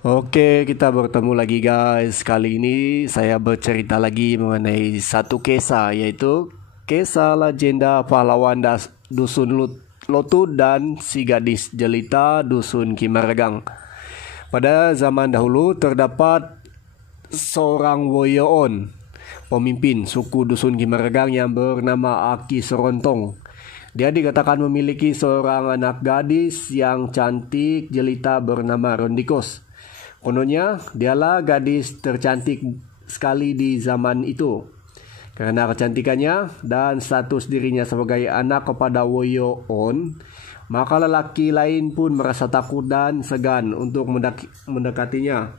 Oke, kita bertemu lagi guys. Kali ini saya bercerita lagi mengenai satu kisah, yaitu kisah legenda pahlawan Dusun Lotu dan si gadis jelita Dusun Kimargang. Pada zaman dahulu terdapat seorang Woyoon, pemimpin suku Dusun Kimargang yang bernama Aki Serontong. Dia dikatakan memiliki seorang anak gadis yang cantik jelita bernama Rondikos. Kononnya, dialah gadis tercantik sekali di zaman itu. Karena kecantikannya dan status dirinya sebagai anak kepada Woyoon, maka lelaki lain pun merasa takut dan segan untuk mendekatinya.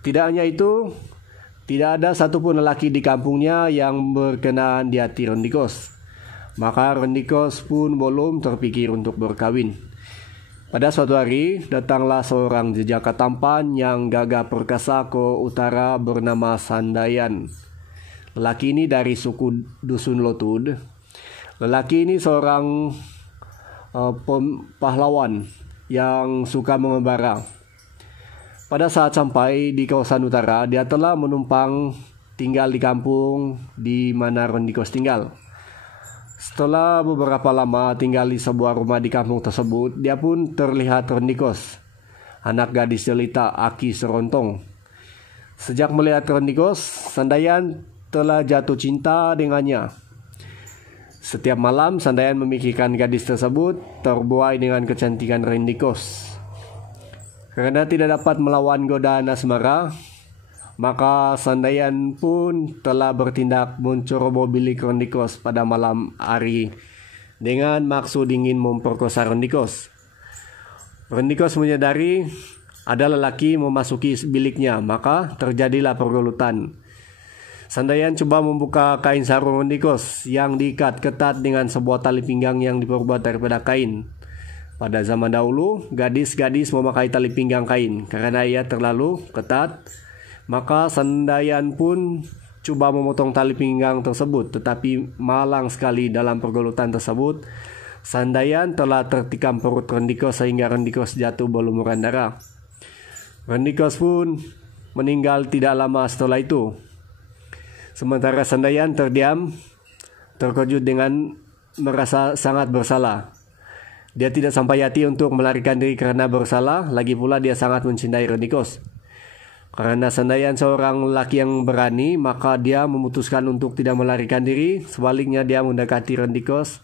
Tidak hanya itu, tidak ada satupun lelaki di kampungnya yang berkenan di hati Rondikos. Maka Rondikos pun belum terpikir untuk berkawin. Pada suatu hari, datanglah seorang jejaka tampan yang gagah perkasa ke utara bernama Sandayan. Lelaki ini dari suku Dusun Lotud. Lelaki ini seorang pahlawan yang suka mengembara. Pada saat sampai di kawasan utara, dia telah menumpang tinggal di kampung di mana Rondikos tinggal. Setelah beberapa lama tinggal di sebuah rumah di kampung tersebut, dia pun terlihat Rondikos, anak gadis jelita Aki Serontong. Sejak melihat Rondikos, Sandayan telah jatuh cinta dengannya. Setiap malam, Sandayan memikirkan gadis tersebut terbuai dengan kecantikan Rondikos. Karena tidak dapat melawan godaan asmara, maka Sandayan pun telah bertindak menceroboh bilik Rondikos pada malam hari dengan maksud ingin memperkosa Rondikos. Rondikos menyadari ada lelaki memasuki biliknya, maka terjadilah pergulutan. Sandayan coba membuka kain sarung Rondikos yang diikat ketat dengan sebuah tali pinggang yang diperbuat daripada kain. Pada zaman dahulu, gadis-gadis memakai tali pinggang kain karena ia terlalu ketat. Maka Sandayan pun coba memotong tali pinggang tersebut, tetapi malang sekali dalam pergulutan tersebut. Sandayan telah tertikam perut Rondikos sehingga Rondikos jatuh berlumuran darah. Rondikos pun meninggal tidak lama setelah itu. Sementara Sandayan terdiam, terkejut dengan merasa sangat bersalah. Dia tidak sampai hati untuk melarikan diri karena bersalah, lagi pula dia sangat mencintai Rondikos. Karena Sandayan seorang lelaki yang berani, maka dia memutuskan untuk tidak melarikan diri. Sebaliknya dia mendekati Rondikos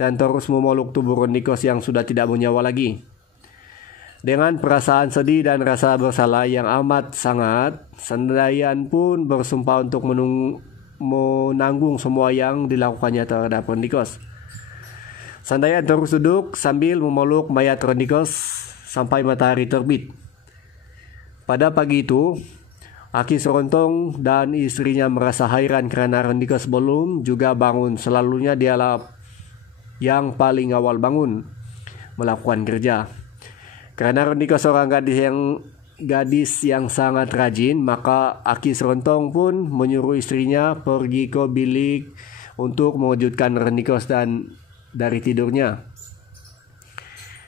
dan terus memeluk tubuh Rondikos yang sudah tidak bernyawa lagi. Dengan perasaan sedih dan rasa bersalah yang amat sangat, Sandayan pun bersumpah untuk menanggung semua yang dilakukannya terhadap Rondikos. Sandayan terus duduk sambil memeluk mayat Rondikos sampai matahari terbit. Pada pagi itu, Aki Serontong dan istrinya merasa hairan karena Rondikos belum juga bangun. Selalunya dialah yang paling awal bangun melakukan kerja. Karena Rondikos seorang gadis yang sangat rajin, maka Aki Serontong pun menyuruh istrinya pergi ke bilik untuk mengejutkan Rondikos dan dari tidurnya.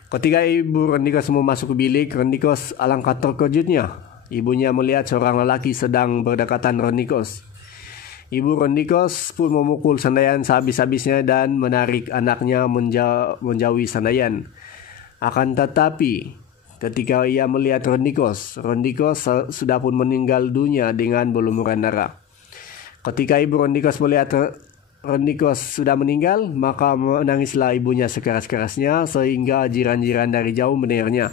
Ketika ibu Rondikos memasuki bilik, Rondikos alangkah terkejutnya. Ibunya melihat seorang lelaki sedang berdekatan Rondikos. Ibu Rondikos pun memukul Sandayan sehabis-habisnya dan menarik anaknya menjauhi Sandayan. Akan tetapi, ketika ia melihat Rondikos sudah pun meninggal dunia dengan berlumuran darah. Ketika ibu Rondikos melihat Rondikos sudah meninggal, maka menangislah ibunya sekeras-kerasnya sehingga jiran-jiran dari jauh mendengarnya.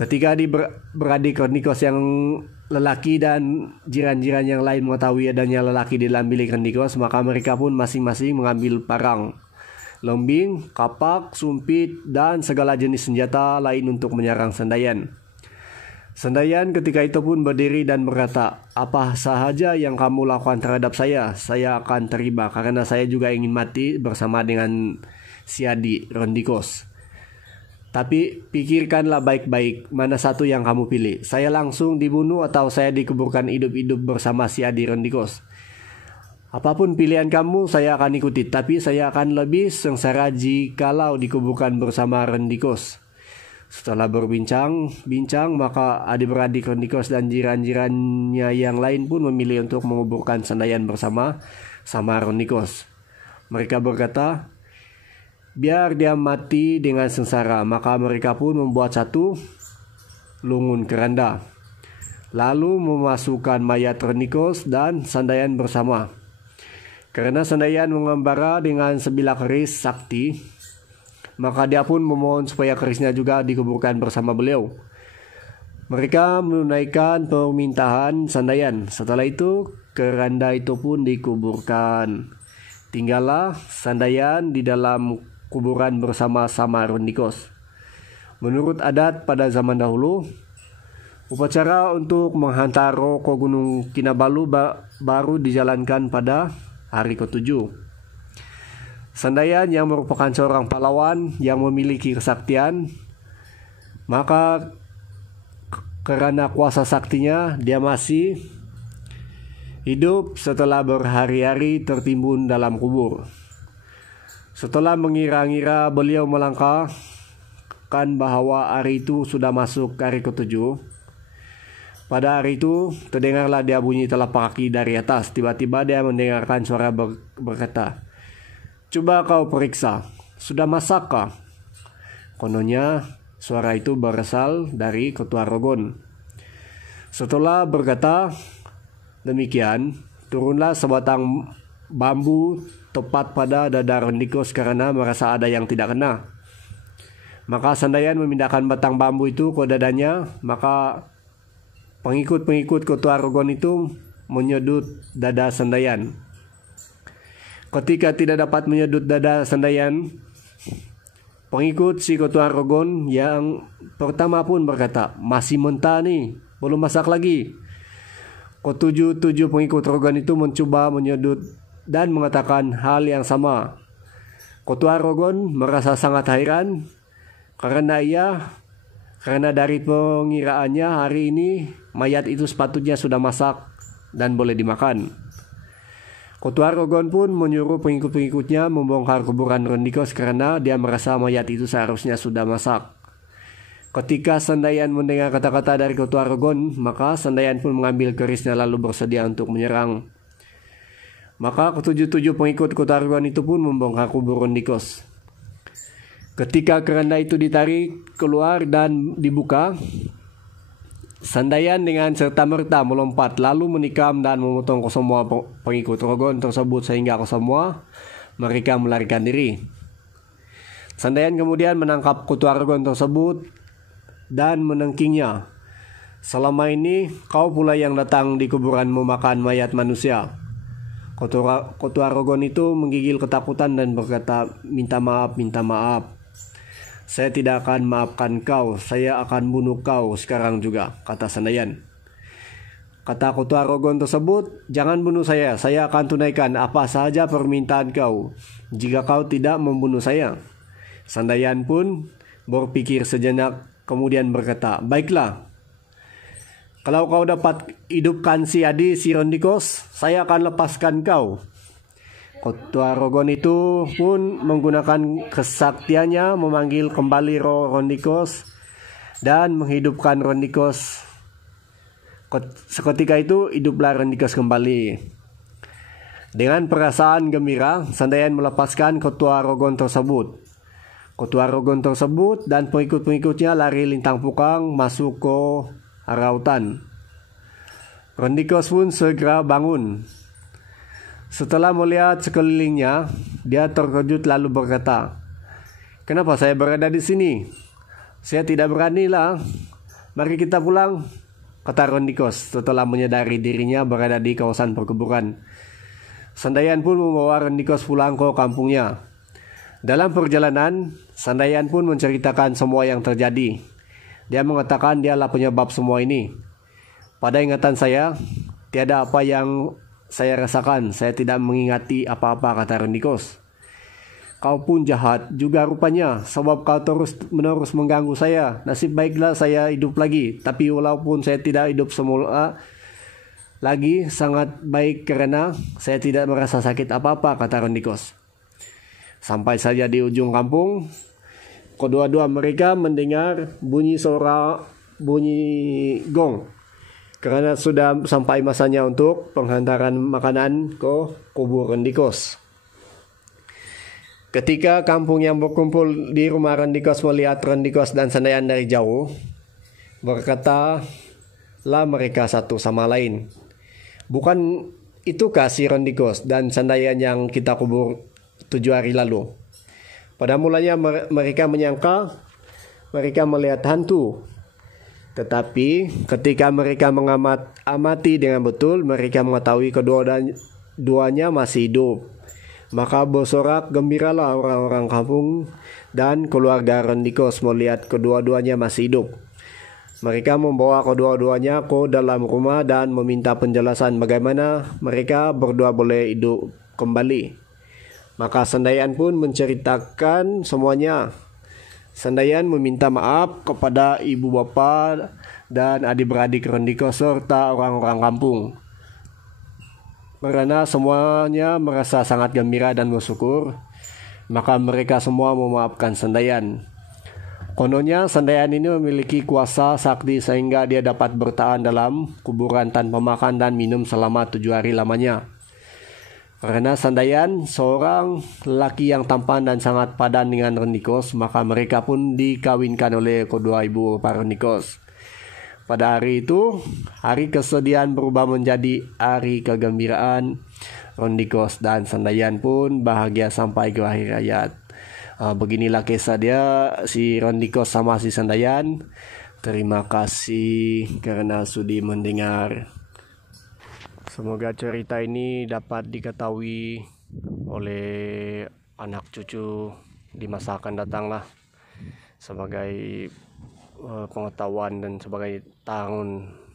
Ketika beradik Rondikos yang lelaki dan jiran-jiran yang lain mengetahui adanya lelaki di dalam bilik Rondikos, maka mereka pun masing-masing mengambil parang, lembing, kapak, sumpit, dan segala jenis senjata lain untuk menyerang Sandayan. Sandayan ketika itu pun berdiri dan berkata, "Apa sahaja yang kamu lakukan terhadap saya akan terima karena saya juga ingin mati bersama dengan si adik Rondikos. Tapi pikirkanlah baik-baik mana satu yang kamu pilih. Saya langsung dibunuh atau saya dikuburkan hidup-hidup bersama si adik Rondikos. Apapun pilihan kamu saya akan ikuti, tapi saya akan lebih sengsara jikalau dikuburkan bersama Rondikos." Setelah berbincang-bincang, maka adik-beradik Rondikos dan jiran-jirannya yang lain pun memilih untuk menguburkan Sandayan bersama sama Rondikos. Mereka berkata, biar dia mati dengan sengsara. Maka mereka pun membuat satu lungun keranda, lalu memasukkan mayat Rondikos dan Sandayan bersama. Karena Sandayan mengembara dengan sebilah keris sakti, maka dia pun memohon supaya kerisnya juga dikuburkan bersama beliau. Mereka menunaikan permintaan Sandayan. Setelah itu, keranda itu pun dikuburkan. Tinggallah Sandayan di dalam kuburan bersama-sama Rondikos. Menurut adat pada zaman dahulu, upacara untuk menghantar roh ke Gunung Kinabalu baru dijalankan pada hari ke-7. Sandayan yang merupakan seorang pahlawan yang memiliki kesaktian, maka karena kuasa saktinya dia masih hidup setelah berhari-hari tertimbun dalam kubur. Setelah mengira-ngira beliau melangkahkan bahwa hari itu sudah masuk hari ke-7. Pada hari itu terdengarlah dia bunyi telapak kaki dari atas. Tiba-tiba dia mendengarkan suara berkata, "Coba kau periksa, sudah masakkah?" Kononnya suara itu berasal dari Ketua Rogon. Setelah berkata demikian, turunlah sebatang bambu tepat pada dada Rondikos karena merasa ada yang tidak kena. Maka Sandayan memindahkan batang bambu itu ke dadanya. Maka pengikut-pengikut Ketua Rogon itu menyedut dada Sandayan. Ketika tidak dapat menyedut dada Sandayan, pengikut si Ketua Rogon yang pertama pun berkata, "Masih mentah nih, belum masak lagi." Ketujuh pengikut Rogon itu mencoba menyedut dan mengatakan hal yang sama. Ketua Rogon merasa sangat heran karena dari pengiraannya hari ini mayat itu sepatutnya sudah masak dan boleh dimakan. Ketua Rogon pun menyuruh pengikut-pengikutnya membongkar kuburan Rondikos karena dia merasa mayat itu seharusnya sudah masak. Ketika Sandayan mendengar kata-kata dari Ketua Rogon, maka Sandayan pun mengambil kerisnya lalu bersedia untuk menyerang. Maka ketujuh pengikut Ketua Rogon itu pun membongkar kubur Rondikos. Ketika keranda itu ditarik keluar dan dibuka, Sandayan dengan serta-merta melompat lalu menikam dan memotong ke semua pengikut Rogon tersebut sehingga ke semua mereka melarikan diri. Sandayan kemudian menangkap Ketua Rogon tersebut dan menengkingnya. "Selama ini kau pula yang datang di kuburan memakan mayat manusia." Ketua Rogon itu menggigil ketakutan dan berkata, minta maaf. "Saya tidak akan maafkan kau, saya akan bunuh kau sekarang juga," kata Sandayan. Kata Ketua Rogon tersebut, "Jangan bunuh saya akan tunaikan apa saja permintaan kau, jika kau tidak membunuh saya." Sandayan pun berpikir sejenak, kemudian berkata, "Baiklah, kalau kau dapat hidupkan si Rondikos, saya akan lepaskan kau." Ketua Rogon itu pun menggunakan kesaktiannya memanggil kembali roh Rondikos dan menghidupkan Rondikos. Seketika itu hiduplah Rondikos kembali. Dengan perasaan gembira, Sandayan melepaskan Ketua Rogon tersebut. Ketua Rogon tersebut dan pengikut-pengikutnya lari lintang pukang masuk ke arah hutan. Rondikos pun segera bangun. Setelah melihat sekelilingnya, dia terkejut lalu berkata, "Kenapa saya berada di sini? Saya tidak beranilah. Mari kita pulang," kata Rondikos setelah menyadari dirinya berada di kawasan perkebunan. Sandayan pun membawa Rondikos pulang ke kampungnya. Dalam perjalanan, Sandayan pun menceritakan semua yang terjadi. Dia mengatakan dialah penyebab semua ini. "Pada ingatan saya, tiada apa yang saya rasakan. Saya tidak mengingati apa-apa," kata Rondikos. "Kau pun jahat juga rupanya, sebab kau terus-menerus mengganggu saya. Nasib baiklah saya hidup lagi, tapi walaupun saya tidak hidup semula lagi, sangat baik karena saya tidak merasa sakit apa-apa," kata Rondikos. Sampai saja di ujung kampung, kedua-dua mereka mendengar bunyi gong. Karena sudah sampai masanya untuk penghantaran makanan ke kubur Rendikos. Ketika kampung yang berkumpul di rumah Rendikos melihat Rendikos dan Sandayan dari jauh, berkatalah mereka satu sama lain, "Bukan itukah si Rendikos dan Sandayan yang kita kubur 7 hari lalu?" Pada mulanya mereka menyangka mereka melihat hantu. Tetapi ketika mereka mengamati dengan betul, mereka mengetahui keduanya masih hidup. Maka bersorak gembiralah orang-orang kampung dan keluarga Rendikos melihat kedua-duanya masih hidup. Mereka membawa kedua-duanya ke dalam rumah dan meminta penjelasan bagaimana mereka berdua boleh hidup kembali. Maka Sandayan pun menceritakan semuanya. Sandayan meminta maaf kepada ibu bapa dan adik-beradik Rendikos serta orang-orang kampung, karena semuanya merasa sangat gembira dan bersyukur. Maka mereka semua memaafkan Sandayan. Kononnya Sandayan ini memiliki kuasa sakti sehingga dia dapat bertahan dalam kuburan tanpa makan dan minum selama 7 hari lamanya. Karena Sandayan seorang lelaki yang tampan dan sangat padan dengan Rendikos, maka mereka pun dikawinkan oleh kedua ibu para Rendikos. Pada hari itu, hari kesedihan berubah menjadi hari kegembiraan. Rendikos dan Sandayan pun bahagia sampai ke akhir hayat. Beginilah kisah dia, si Rendikos sama si Sandayan. Terima kasih karena sudi mendengar. Semoga cerita ini dapat diketahui oleh anak cucu di masa akan datang lah, sebagai pengetahuan dan sebagai tahun